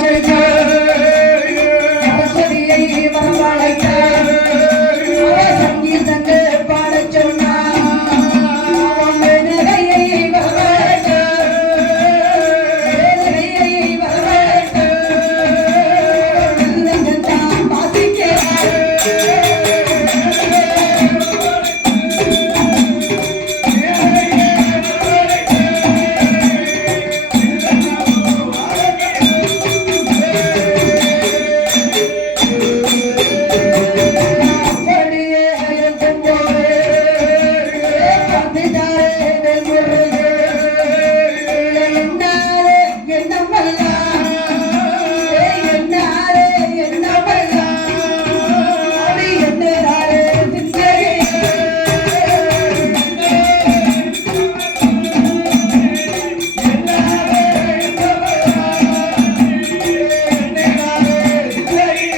Amen. ficarei.